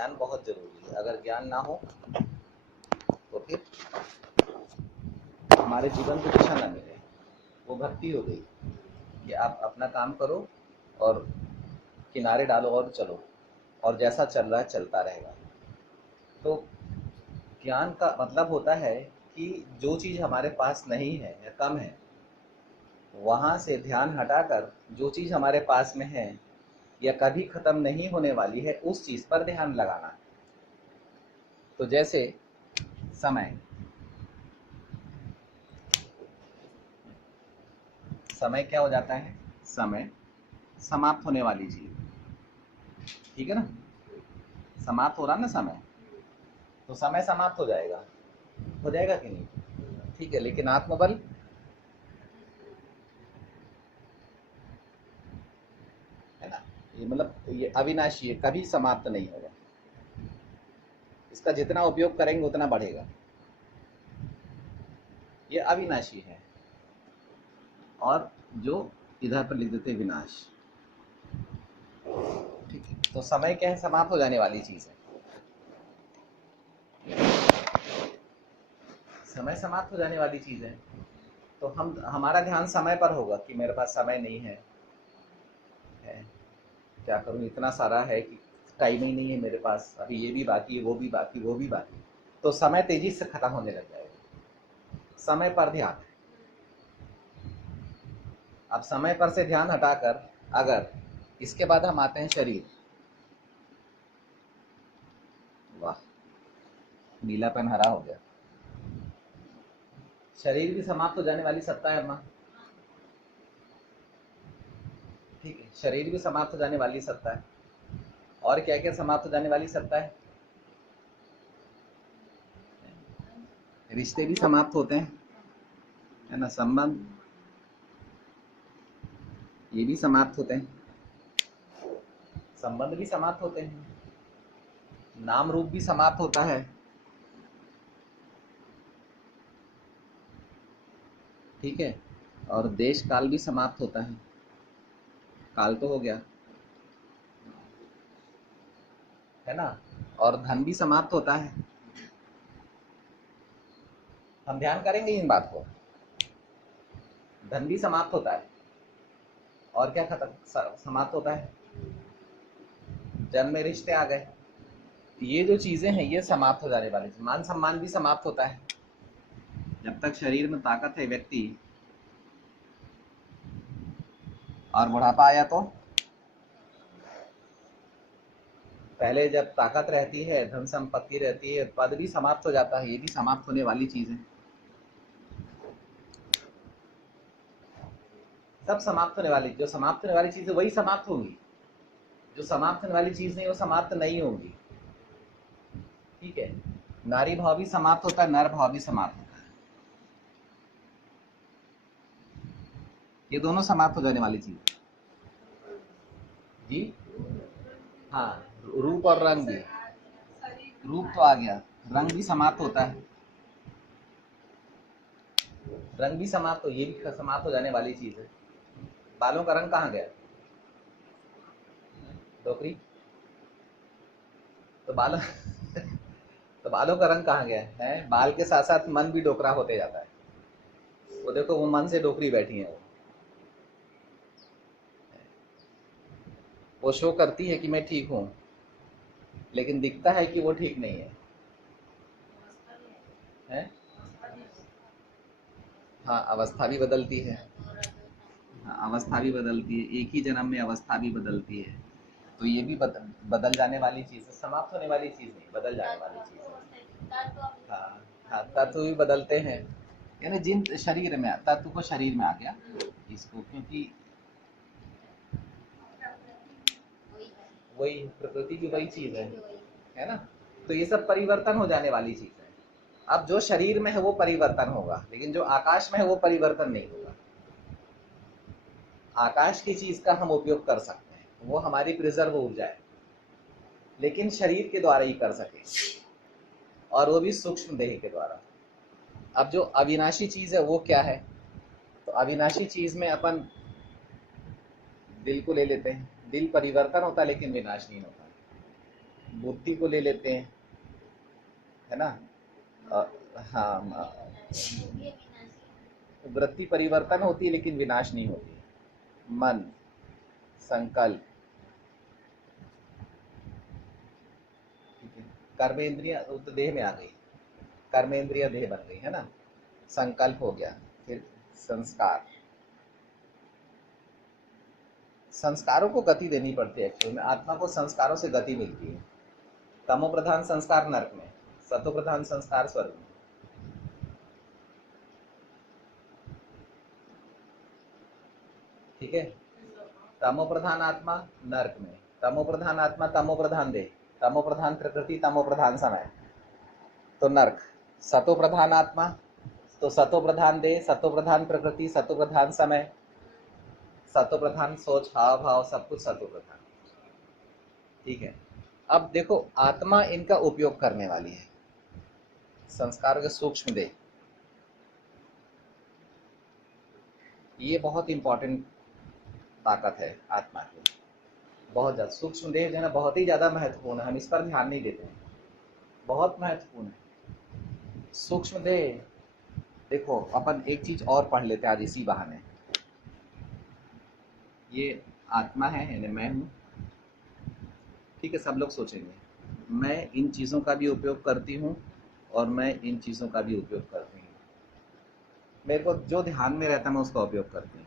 ज्ञान बहुत जरूरी है। अगर ज्ञान ना हो तो फिर हमारे जीवन को दिशा ना मिले। वो भक्ति हो गई कि आप अपना काम करो और किनारे डालो और चलो, और जैसा चल रहा है चलता रहेगा। तो ज्ञान का मतलब होता है कि जो चीज़ हमारे पास नहीं है या कम है, वहाँ से ध्यान हटाकर जो चीज़ हमारे पास में है या कभी ख़त्म नहीं होने वाली है उस चीज़ पर ध्यान लगाना। तो जैसे समय, समय क्या हो जाता है? समय समाप्त होने वाली चीज़, ठीक है ना? समाप्त हो रहा ना समय, तो समय समाप्त हो जाएगा कि नहीं? ठीक है, लेकिन आत्मबल है ना, ये मतलब ये अविनाशी है, कभी समाप्त नहीं होगा। इसका जितना उपयोग करेंगे उतना बढ़ेगा। ये अविनाशी है। और जो इधर पर लिख देते विनाश, ठीक है। तो समय क्या है? समाप्त हो जाने वाली चीज है। समय समाप्त हो जाने वाली चीज है, तो हमारा ध्यान समय पर होगा कि मेरे पास समय नहीं है, क्या करूं, इतना सारा है कि टाइम ही नहीं है मेरे पास, अभी ये भी बाकी है, वो भी बाकी, वो भी बाकी। तो समय तेजी से खत्म होने लग जाएगा। समय पर ध्यान। अब समय पर से ध्यान हटाकर अगर इसके बाद हम आते हैं शरीर, वाह, नीला पेन हरा हो गया। शरीर भी समाप्त हो जाने वाली सत्ता है अम्मा, ठीक है। शरीर भी समाप्त हो जाने वाली सत्ता है। और क्या क्या समाप्त हो जाने वाली सत्ता है? रिश्ते भी समाप्त होते हैं, है ना, संबंध ये भी समाप्त होते हैं, संबंध भी समाप्त होते हैं, नाम रूप भी समाप्त होता है, ठीक है। और देश काल भी समाप्त होता है। काल तो हो गया, है ना। और धन भी समाप्त होता है। हम ध्यान करेंगे इन बात को। धन भी समाप्त होता है। और क्या खत्म समाप्त होता है? जन्म में रिश्ते आ गए। ये जो चीजें हैं ये समाप्त हो जाने वाली। मान सम्मान भी समाप्त होता है। जब तक शरीर में ताकत है व्यक्ति, और बुढ़ापा आया तो पहले जब ताकत रहती है, धन संपत्ति रहती है, पद भी समाप्त हो जाता है। ये भी समाप्त होने वाली चीज है। सब समाप्त होने वाली, जो समाप्त होने वाली चीज है वही समाप्त होंगी। जो समाप्त होने वाली चीज नहीं वो समाप्त नहीं होंगी, ठीक है। नारी भाव भी समाप्त होता है, नर भाव भी समाप्त होता है। ये दोनों समाप्त हो जाने वाली चीज जी। हाँ, रूप और रंग भी। रूप तो आ गया, रंग भी समाप्त होता है। रंग भी समाप्त हो, ये भी समाप्त हो जाने वाली चीज है। बालों का रंग कहाँ गया? डोकरी। तो बालों तो बालों का रंग कहाँ गया है? बाल के साथ साथ मन भी डोकरा होते जाता है। वो देखो, वो मन से डोकरी बैठी है। वो शो करती है कि मैं ठीक हूँ, लेकिन दिखता है कि वो ठीक नहीं है, है? हाँ, अवस्था भी बदलती है। हाँ, अवस्था भी बदलती है, एक ही जन्म में अवस्था भी बदलती है। तो ये भी बदल जाने वाली चीज है, समाप्त होने वाली चीज नहीं, बदल जाने वाली चीज है। हाँ हाँ, तत्व भी बदलते हैं, यानी जिन शरीर में तत्व को शरीर में आ गया इसको, क्योंकि वही प्रकृति की वही चीज है ना। तो ये सब परिवर्तन हो जाने वाली चीज है। अब जो शरीर में है वो परिवर्तन होगा, लेकिन जो आकाश में है वो परिवर्तन नहीं होगा। आकाश की चीज का हम उपयोग कर सकते हैं, वो हमारी प्रिजर्व ऊर्जा है, लेकिन शरीर के द्वारा ही कर सके, और वो भी सूक्ष्म देह के द्वारा। अब जो अविनाशी चीज है वो क्या है? तो अविनाशी चीज में अपन दिल को ले लेते हैं। दिल परिवर्तन होता है लेकिन विनाश नहीं होता। बुद्धि को ले लेते हैं, है ना। हाँ, वृत्ति परिवर्तन होती है लेकिन विनाश नहीं होती है। मन, संकल्प, ठीक है। कर्मेंद्रिया वो तो देह में आ गई, कर्मेंद्रिया देह बन गई, है ना। संकल्प हो गया, फिर संस्कार। संस्कारों को गति देनी पड़ती है एक्चुअल में, आत्मा को संस्कारों से गति मिलती है। तमो प्रधान संस्कार नरक में, सतो प्रधान संस्कार स्वर्ग में। ठीक है। तमो प्रधान आत्मा नरक में, तमो प्रधान आत्मा तमो प्रधान देह, तमो प्रधान प्रकृति तमो प्रधान समय, तो नरक। सतो प्रधान आत्मा तो सतो प्रधान देह, सतो प्रधान प्रकृति, सतो प्रधान समय, सतो प्रधान सोच, हाव भाव, सब कुछ सतो प्रधान। ठीक है। अब देखो आत्मा इनका उपयोग करने वाली है, संस्कार के सूक्ष्म देह, ये बहुत इंपॉर्टेंट ताकत है आत्मा की, बहुत ज्यादा। सूक्ष्म देह जो है ना बहुत ही ज्यादा महत्वपूर्ण है, हम इस पर ध्यान नहीं देते हैं, बहुत महत्वपूर्ण है सूक्ष्म देह। देखो अपन एक चीज और पढ़ लेते हैं आज इसी बहाने। ये आत्मा है यानी मैं हूं, ठीक है। सब लोग सोचेंगे मैं इन चीजों का भी उपयोग करती हूँ और मैं इन चीजों का भी उपयोग करती हूँ, मेरे को जो ध्यान में रहता है मैं उसका उपयोग करती हूँ,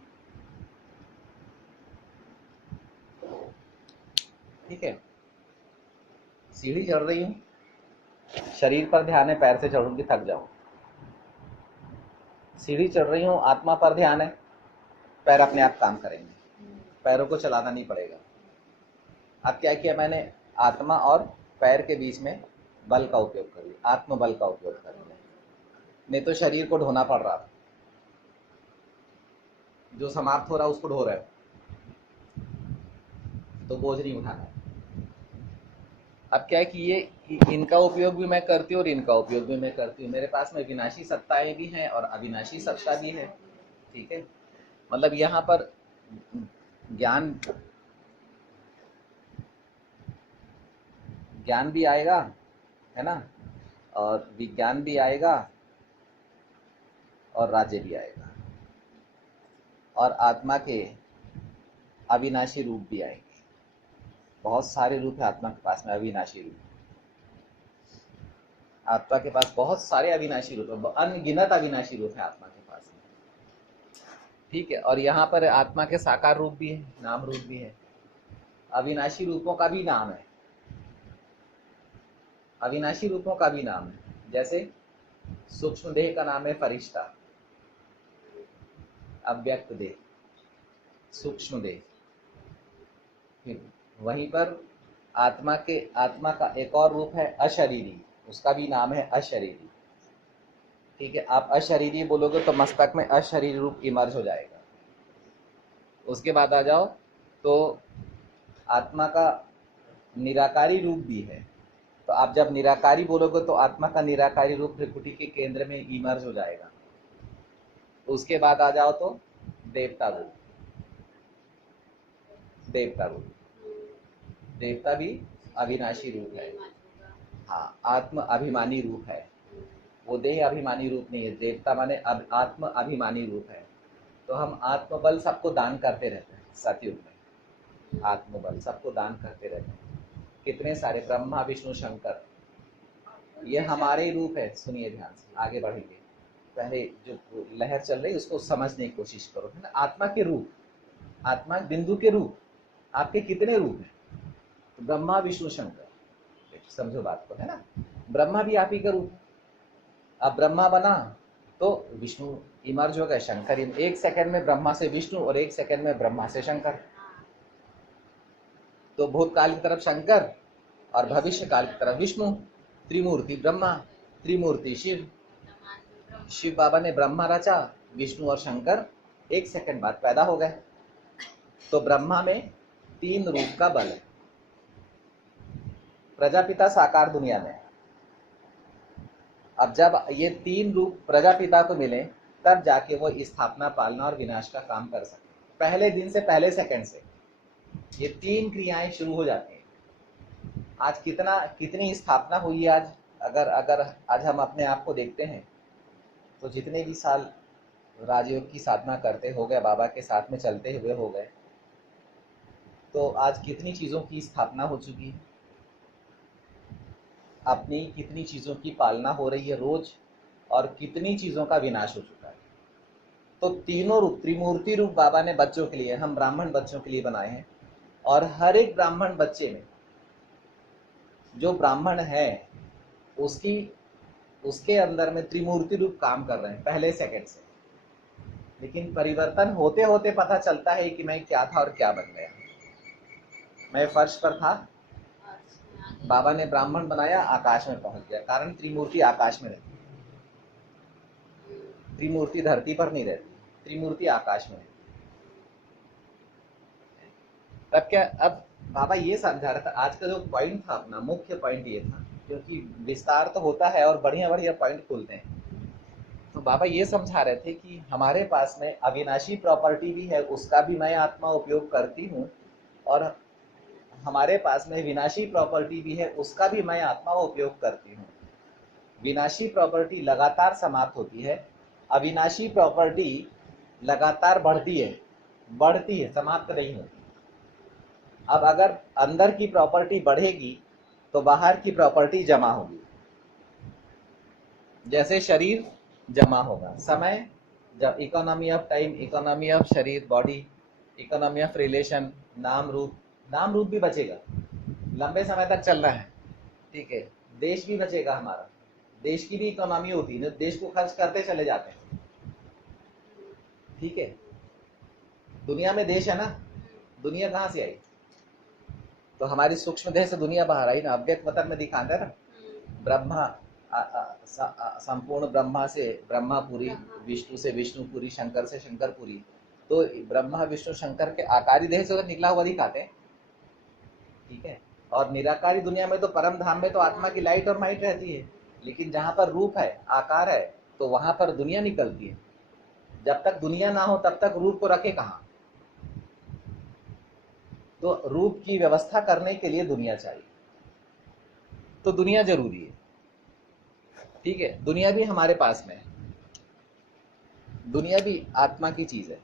ठीक है। सीढ़ी चढ़ रही हूँ, शरीर पर ध्यान है, पैर से चढ़ूंगी थक जाऊं। सीढ़ी चढ़ रही हूँ, आत्मा पर ध्यान है, पैर अपने आप काम करेंगे, पैरों को चलाना नहीं पड़ेगा। अब क्या किया मैंने, आत्मा और पैर के बीच में बल का उपयोग कर लिया, आत्म बल का उपयोग कर लिया। नहीं तो शरीर को ढोना पड़ रहा था, जो समाप्त हो रहा उसको ढो रहे हो तो बोझ नहीं उठाना। अब क्या है कि ये इनका उपयोग भी मैं करती हूँ और इनका उपयोग भी मैं करती हूँ। मेरे पास में विनाशी सत्ताएं भी हैं और अविनाशी सत्ता भी है, ठीक है। मतलब यहाँ पर ज्ञान ज्ञान भी आएगा, है ना, और विज्ञान भी आएगा और राज्य भी आएगा, और आत्मा के अविनाशी रूप भी आएंगे। बहुत सारे रूप है आत्मा के पास में, अविनाशी रूप। आत्मा के पास बहुत सारे अविनाशी रूप है, अनगिनत अविनाशी रूप है आत्मा के पास में, ठीक है। और यहाँ पर आत्मा के साकार रूप भी है, नाम रूप भी है। अविनाशी रूपों का भी नाम है, अविनाशी रूपों का भी नाम है। जैसे सूक्ष्म देह का नाम है फरिश्ता, अव्यक्त देह, सूक्ष्म देह। फिर वहीं पर आत्मा का एक और रूप है अशरीरी, उसका भी नाम है अशरीरी, ठीक है। आप अशरीरी बोलोगे तो मस्तक में अशरीरी रूप इमर्ज हो जाएगा। उसके बाद आ जाओ तो आत्मा का निराकारी रूप भी है, तो आप जब निराकारी बोलोगे तो आत्मा का निराकारी रूप त्रिकुटी के केंद्र में इमर्ज हो जाएगा। उसके बाद आ जाओ तो देवता रूप, देवता रूप, देवता भी अविनाशी रूप है। हाँ, आत्म अभिमानी रूप है, वो देह अभिमानी रूप नहीं है। देवता माने आत्म अभिमानी रूप है। तो हम आत्मबल सबको दान करते रहते हैं सतयुग में, आत्मबल सबको दान करते रहते हैं। कितने सारे ब्रह्मा विष्णु शंकर, ये हमारे रूप है। सुनिए ध्यान से, आगे बढ़ेंगे। पहले जो लहर चल रही है उसको समझने की कोशिश करो, है ना। आत्मा के रूप, आत्मा बिंदु के रूप, आपके कितने रूप हैं? तो ब्रह्मा विष्णु शंकर, समझो बात को, है ना। ब्रह्मा भी आप ही का रूप है। अब ब्रह्मा बना तो विष्णु इमर्ज हो गए, शंकर एक सेकंड में ब्रह्मा से विष्णु और एक सेकंड में ब्रह्मा से शंकर। तो भूतकाल की तरफ शंकर और भविष्य काल की तरफ विष्णु, त्रिमूर्ति ब्रह्मा, त्रिमूर्ति शिव। शिव बाबा ने ब्रह्मा रचा, विष्णु और शंकर एक सेकंड बाद पैदा हो गए। तो ब्रह्मा में 3 रूप का बल है, प्रजापिता साकार दुनिया में। अब जब ये 3 रूप प्रजापिता को मिले तब जाके वो स्थापना, पालना और विनाश का काम कर सकते। पहले दिन से, पहले सेकंड से ये 3 क्रियाएं शुरू हो जाती हैं। आज कितनी स्थापना हुई है आज। अगर अगर आज हम अपने आप को देखते हैं तो जितने भी साल राजयोग की साधना करते हो गए, बाबा के साथ में चलते हुए हो गए, तो आज कितनी चीज़ों की स्थापना हो चुकी है, अपनी कितनी चीज़ों की पालना हो रही है रोज, और कितनी चीज़ों का विनाश हो चुका है। तो तीनों रूप, त्रिमूर्ति रूप बाबा ने बच्चों के लिए, हम ब्राह्मण बच्चों के लिए बनाए हैं, और हर एक ब्राह्मण बच्चे में जो ब्राह्मण है उसकी उसके अंदर में त्रिमूर्ति रूप काम कर रहे हैं पहले सेकंड से। लेकिन परिवर्तन होते होते पता चलता है कि मैं क्या था और क्या बन गया। मैं फर्श पर था, बाबा ने ब्राह्मण बनाया, आकाश में पहुंच गया। कारण त्रिमूर्ति आकाश में रहती, त्रिमूर्ति धरती पर नहीं रहती, त्रिमूर्ति आकाश में रहती। तब क्या, अब बाबा ये समझा रहा था, आज का जो पॉइंट था अपना मुख्य पॉइंट ये था, क्योंकि विस्तार तो होता है और बढ़िया बढ़िया पॉइंट खुलते हैं। तो बाबा ये समझा रहे थे कि हमारे पास में अविनाशी प्रॉपर्टी भी है, उसका भी मैं आत्मा उपयोग करती हूँ, और हमारे पास में विनाशी प्रॉपर्टी भी है, उसका भी मैं आत्मा उपयोग करती हूँ। विनाशी प्रॉपर्टी लगातार समाप्त होती है, अविनाशी प्रॉपर्टी लगातार बढ़ती है, समाप्त नहीं होती। अब अगर अंदर की प्रॉपर्टी बढ़ेगी तो बाहर की प्रॉपर्टी जमा होगी। जैसे शरीर जमा होगा, समय, जब economy of time, economy of शरीर, बॉडी, इकोनॉमी ऑफ रिलेशन, नाम रूप भी बचेगा, लंबे समय तक चल रहा है, ठीक है। देश भी बचेगा हमारा, देश की भी इकोनॉमी होती है, देश को खर्च करते चले जाते हैं, ठीक है। दुनिया में देश है ना, दुनिया कहाँ से आई? तो हमारी सूक्ष्म देह से दुनिया बाहर आई ना, अव्यक्त वतन में दिखाता है ना। ब्रह्मा, संपूर्ण ब्रह्मा से ब्रह्मापुरी, विष्णु से विष्णुपुरी, शंकर से शंकरपुरी। तो ब्रह्मा विष्णु शंकर के आकारी देह से तो निकला हुआ दिखाते हैं, ठीक है। और निराकारी दुनिया में तो परम धाम में तो आत्मा की लाइट और माइट रहती है, लेकिन जहां पर रूप है, आकार है, तो वहां पर दुनिया निकलती है। जब तक दुनिया ना हो तब तक रूप को रखे कहां? तो रूप की व्यवस्था करने के लिए दुनिया चाहिए, तो दुनिया जरूरी है, ठीक है। दुनिया भी हमारे पास में है, दुनिया भी आत्मा की चीज है।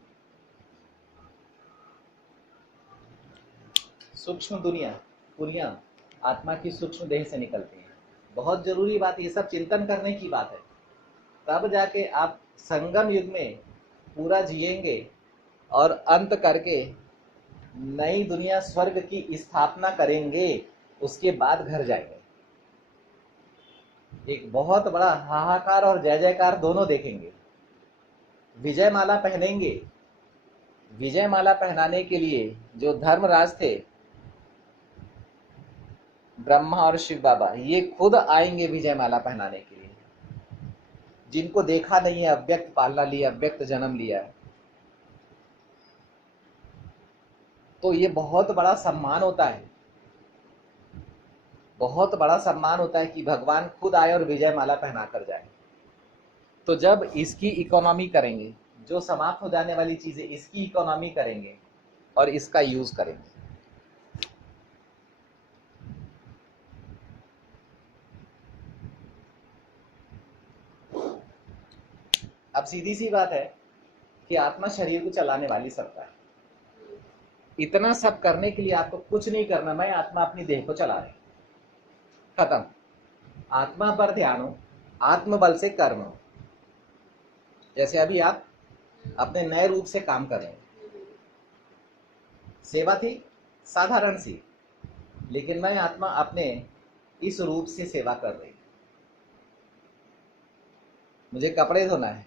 सूक्ष्म दुनिया पुरियां आत्मा की सूक्ष्म देह से निकलती हैं। बहुत जरूरी बात, ये सब चिंतन करने की बात है। तब जाके आप संगम युग में पूरा जिएंगे और अंत करके नई दुनिया स्वर्ग की स्थापना करेंगे, उसके बाद घर जाएंगे। एक बहुत बड़ा हाहाकार और जय जयकार दोनों देखेंगे। विजय माला पहनेंगे, विजय माला पहनाने के लिए जो धर्मराज थे, ब्रह्मा और शिव बाबा, ये खुद आएंगे विजय माला पहनाने के लिए। जिनको देखा नहीं है, अव्यक्त पालना लिया, अव्यक्त जन्म लिया है, तो ये बहुत बड़ा सम्मान होता है, बहुत बड़ा सम्मान होता है कि भगवान खुद आए और विजय माला पहना कर जाए। तो जब इसकी इकोनॉमी करेंगे, जो समाप्त हो जाने वाली चीजें, इसकी इकोनॉमी करेंगे और इसका यूज करेंगे। अब सीधी सी बात है कि आत्मा शरीर को चलाने वाली सत्ता है। इतना सब करने के लिए आपको कुछ नहीं करना, मैं आत्मा अपनी देह को चला रही, खत्म। आत्मा पर ध्यान हो, आत्मबल से कर्म हो। जैसे अभी आप अपने नए रूप से काम कर रहे हैं, सेवा थी साधारण सी, लेकिन मैं आत्मा अपने इस रूप से सेवा कर रही। मुझे कपड़े धोना है,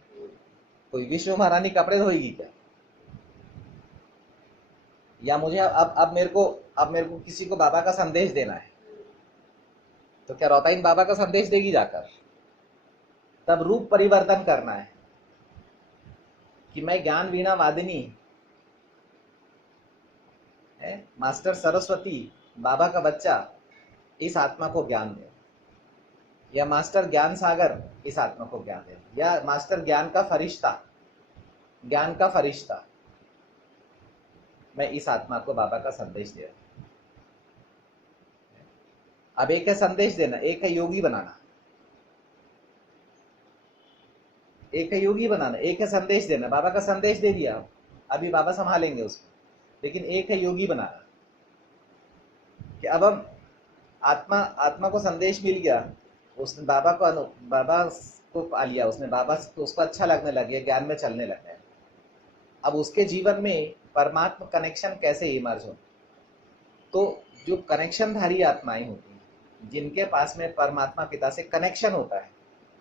कोई विष्णु महारानी कपड़े धोएगी क्या? या मुझे अब मेरे को किसी को बाबा का संदेश देना है, तो क्या रोताइन बाबा का संदेश देगी जाकर? तब रूप परिवर्तन करना है कि मैं ज्ञान वीणा वादिनी है, मास्टर सरस्वती, बाबा का बच्चा, इस आत्मा को ज्ञान दे, या मास्टर ज्ञान सागर इस आत्मा को ज्ञान दे, या मास्टर ज्ञान का फरिश्ता, ज्ञान का फरिश्ता, मैं इस आत्मा को बाबा का संदेश दे रहा हूं। अब एक है संदेश देना, एक है योगी बनाना। एक है योगी बनाना, एक है संदेश देना। बाबा का संदेश दे दिया, अभी बाबा संभालेंगे उसको। लेकिन एक है योगी बनाना, कि अब हम आत्मा आत्मा को संदेश मिल गया, उसने बाबा को पा लिया, उसने बाबा को, उसको अच्छा लगने लग गया, ज्ञान में चलने लग गया। अब उसके जीवन में परमात्मा कनेक्शन कैसे इमर्ज हो? तो जो कनेक्शनधारी आत्माएं होती हैं, जिनके पास में परमात्मा पिता से कनेक्शन होता है,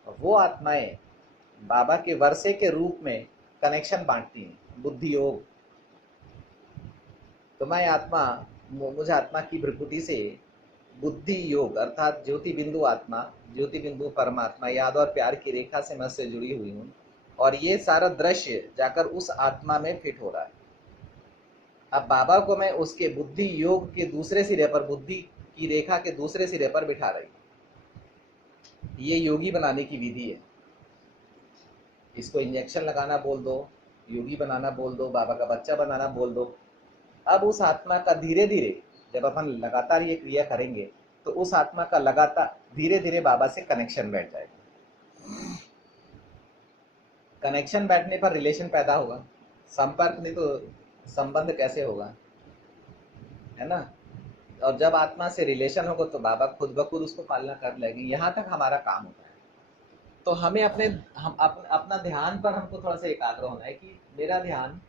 वो आत्माएं बाबा के वर्षे के रूप में कनेक्शन बांटती हैं। बुद्धि योग, तो मैं आत्मा, मुझे आत्मा की भ्रिकुटी से बुद्धि योग अर्थात ज्योति बिंदु आत्मा, ज्योति बिंदु परमात्मा, याद और प्यार की रेखा से मैं उससे जुड़ी हुई हूँ, और ये सारा दृश्य जाकर उस आत्मा में फिट हो रहा है। अब बाबा को मैं उसके बुद्धि योग के दूसरे सिरे पर, बुद्धि की रेखा के दूसरे सिरे पर बिठा रही हूँ। ये योगी बनाने की विधि है। इसको इंजेक्शन लगाना बोल दो, योगी बनाना बोल दो, बाबा का बच्चा बनाना बोल दो। अब उस आत्मा का धीरे धीरे, जब अपन लगातार ये क्रिया करेंगे, तो उस आत्मा का लगातार धीरे धीरे बाबा से कनेक्शन बैठ जाएगा। कनेक्शन बैठने पर रिलेशन पैदा होगा, संपर्क नहीं तो संबंध कैसे होगा, है ना? और जब आत्मा से रिलेशन होगा तो बाबा खुद ब खुद उसको पालना कर लेगी। यहाँ तक हमारा काम होता है। तो हमें अपना ध्यान पर हमको थोड़ा सा एकाग्र होना है कि मेरा ध्यान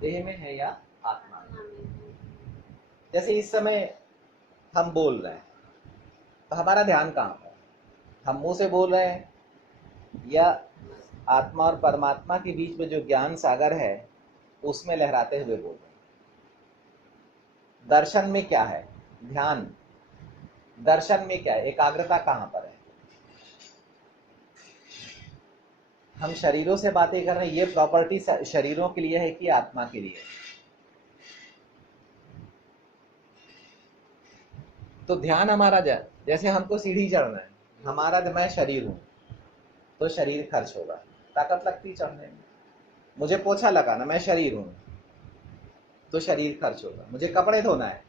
देह में है या आत्मा में। जैसे इस समय हम बोल रहे हैं, तो हमारा ध्यान कहाँ पर? हम मुंह से बोल रहे हैं या आत्मा और परमात्मा के बीच में जो ज्ञान सागर है उसमें लहराते हुए बोल रहे हैं? दर्शन में क्या है? ध्यान। दर्शन में क्या है? एकाग्रता कहाँ पर है? हम शरीरों से बातें कर रहे हैं, ये प्रॉपर्टी शरीरों के लिए है कि आत्मा के लिए? तो ध्यान हमारा जैसे हमको सीढ़ी चढ़ना है, हमारा मैं शरीर हूं, तो शरीर खर्च होगा, ताकत लगती चढ़ने में। मुझे पोछा लगाना, मैं शरीर हूं, तो शरीर खर्च होगा। मुझे कपड़े धोना है,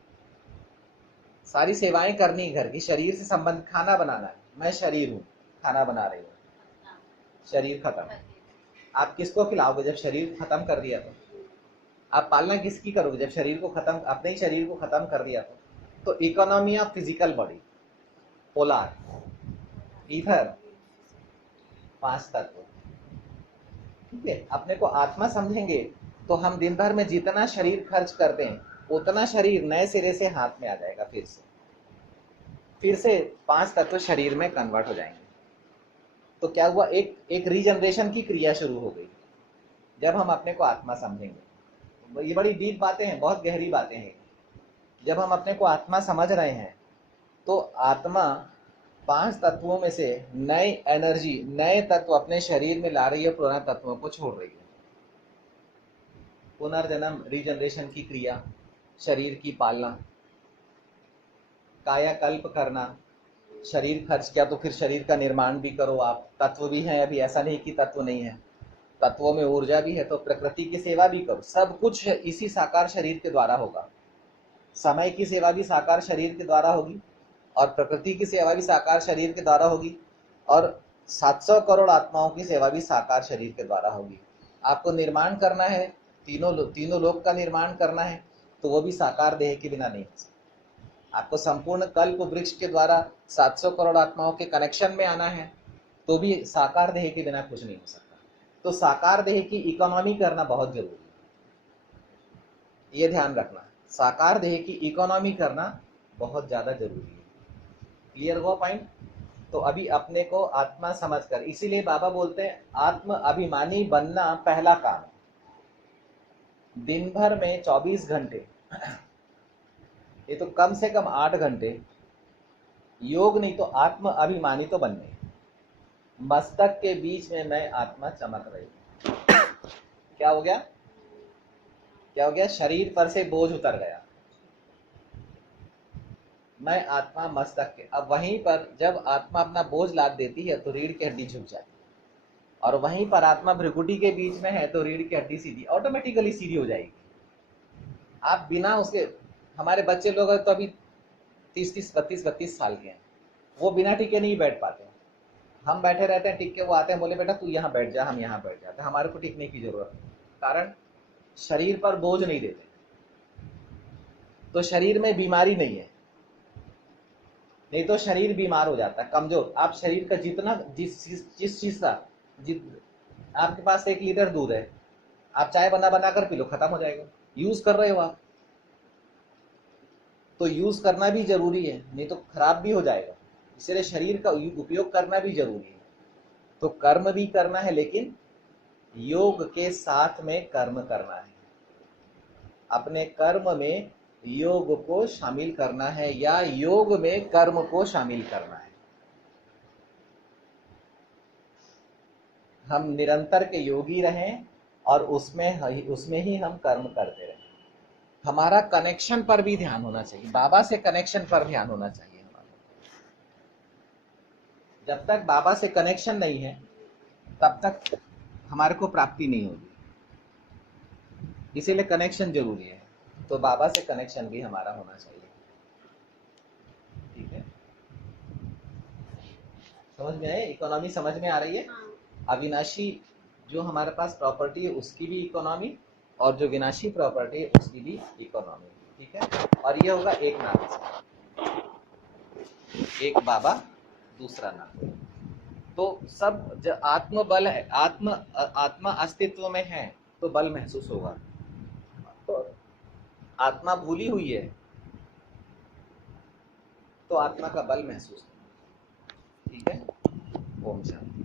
सारी सेवाएं करनी घर की, शरीर से संबंध, खाना बनाना है, मैं शरीर हूं, खाना बना रही हूँ, शरीर खत्म। आप किसको खिलाओगे जब शरीर खत्म कर दिया? तो आप पालना किसकी करोगे जब शरीर को खत्म, अपने ही शरीर को खत्म कर दिया? तो economy of physical body, polar, ether, 5 तत्व। ठीक है, अपने को आत्मा समझेंगे तो हम दिन भर में जितना शरीर खर्च करते हैं उतना शरीर नए सिरे से हाथ में आ जाएगा। फिर से 5 तत्व शरीर में कन्वर्ट हो जाएंगे। तो क्या हुआ? एक रीजनरेशन की क्रिया शुरू हो गई जब हम अपने को आत्मा समझेंगे। ये बड़ी डीप बातें हैं, बहुत गहरी बातें हैं। जब हम अपने को आत्मा समझ रहे हैं तो आत्मा 5 तत्वों में से नई एनर्जी, नए तत्व अपने शरीर में ला रही है, पुराने तत्वों को छोड़ रही है। पुनर्जन्म, रीजनरेशन की क्रिया, शरीर की पालना, कायाकल्प करना। शरीर खर्च किया तो फिर शरीर का निर्माण भी करो। आप तत्व भी हैं अभी, ऐसा नहीं कि तत्व नहीं है, तत्वों में ऊर्जा भी है, तो प्रकृति की सेवा भी करो। सब कुछ इसी साकार शरीर के द्वारा होगा। समय की सेवा भी साकार शरीर के द्वारा होगी, और प्रकृति की सेवा भी साकार शरीर के द्वारा होगी, और 700 करोड़ आत्माओं की सेवा भी साकार शरीर के द्वारा होगी। आपको निर्माण करना है, तीनों लोक का निर्माण करना है, तो वो भी साकार देह के बिना नहीं हो सकता। आपको संपूर्ण कल्प वृक्ष के द्वारा 700 करोड़ आत्माओं के कनेक्शन में आना है, तो भी साकार देह के बिना कुछ नहीं हो सकता। तो साकार देह की इकोनॉमी करना बहुत जरूरी है, ये ध्यान रखना। साकार देह की इकोनॉमी करना बहुत ज्यादा जरूरी है। क्लियर हुआ पॉइंट? तो अभी अपने को आत्मा समझकर, इसीलिए बाबा बोलते हैं आत्म अभिमानी बनना पहला काम। दिन भर में 24 घंटे, ये तो कम से कम 8 घंटे योग नहीं तो आत्म अभिमानी तो बनने। मस्तक के बीच में मैं आत्मा चमक रही हूं। क्या हो गया? क्या हो गया? शरीर पर से बोझ उतर गया, मैं आत्मा मस्तक के। अब वहीं पर जब आत्मा अपना बोझ लाद देती है तो रीढ़ की हड्डी झुक जाती है, और वहीं पर आत्मा भ्रिकुटी के बीच में है तो रीढ़ की हड्डी सीधी, ऑटोमेटिकली सीधी हो जाएगी। आप बिना उसके, हमारे बच्चे लोग तो अभी 30-32 साल के हैं, वो बिना टिके नहीं बैठ पाते। हम बैठे रहते हैं टिक के, वो आते हैं बोले बेटा तू यहाँ बैठ जा, हम यहाँ बैठ जाते हैं, हमारे को टिकने की जरूरत है। कारण शरीर पर बोझ नहीं देते, तो शरीर में बीमारी नहीं है, नहीं तो शरीर बीमार हो जाता है, कमजोर। आप शरीर का जितना जिस चीज का आपके पास 1 लीटर दूध है, आप चाय बना बना कर पी लो, खत्म हो जाएगा। यूज कर रहे हो आप, तो यूज करना भी जरूरी है, नहीं तो खराब भी हो जाएगा। इसलिए शरीर का उपयोग करना भी जरूरी है। तो कर्म भी करना है, लेकिन योग के साथ में कर्म करना है। अपने कर्म में योग को शामिल करना है या योग में कर्म को शामिल करना है। हम निरंतर के योगी रहें और उसमें ही हम कर्म करते रहें। हमारा कनेक्शन पर भी ध्यान होना चाहिए, बाबा से कनेक्शन पर ध्यान होना चाहिए हमारा। जब तक बाबा से कनेक्शन नहीं है तब तक हमारे को प्राप्ति नहीं होगी, इसीलिए कनेक्शन जरूरी है। तो बाबा से कनेक्शन भी हमारा होना चाहिए। ठीक है, समझ में आए? इकोनॉमी समझ में आ रही है? अविनाशी जो हमारे पास प्रॉपर्टी है उसकी भी इकोनॉमी, और जो विनाशी प्रॉपर्टी है उसकी भी इकोनॉमी। ठीक है, और ये होगा एक नाम से, एक बाबा दूसरा नाम। तो सब जो आत्म बल है, आत्मा अस्तित्व में है तो बल महसूस होगा। तो आत्मा भूली हुई है तो आत्मा का बल महसूस होगा। ठीक है, ओम शांति।